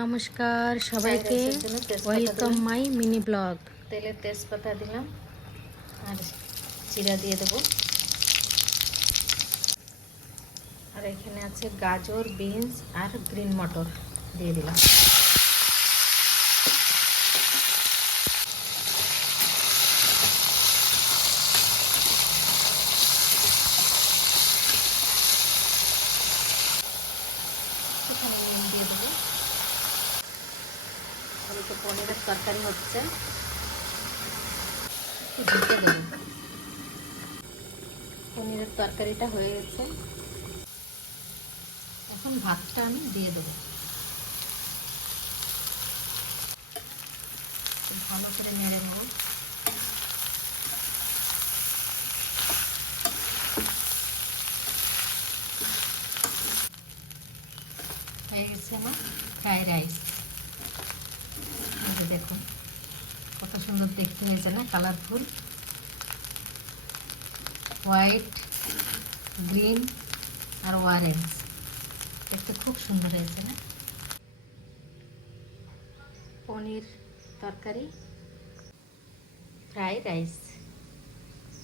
নমস্কার সবাইকে, welcome my mini blog. তেলে তেজপাতা দিলাম আর জিরা দিয়ে দেবো। আর এখানে আছে গাজর, বিনস আর গ্রিন মটর দিয়ে দিলাম। এখানে নুন দিয়ে দেবো। তো পনিরের তরকারি হচ্ছে, ঢেকে দেবো। পনিরের তরকারিটা হয়ে গেছে, এখন ভাতটা আমি দিয়ে দেবো। ভালো করে নেড়ে নেব। হয়ে গেছে আমার ফ্রাইড রাইস। দেখুন কত সুন্দর দেখতে হয়েছে না, কালারফুল, হোয়াইট, গ্রিন আর অরেঞ্জ, দেখতে খুব সুন্দর হয়েছে না। পনির তরকারি, ফ্রাইড রাইস।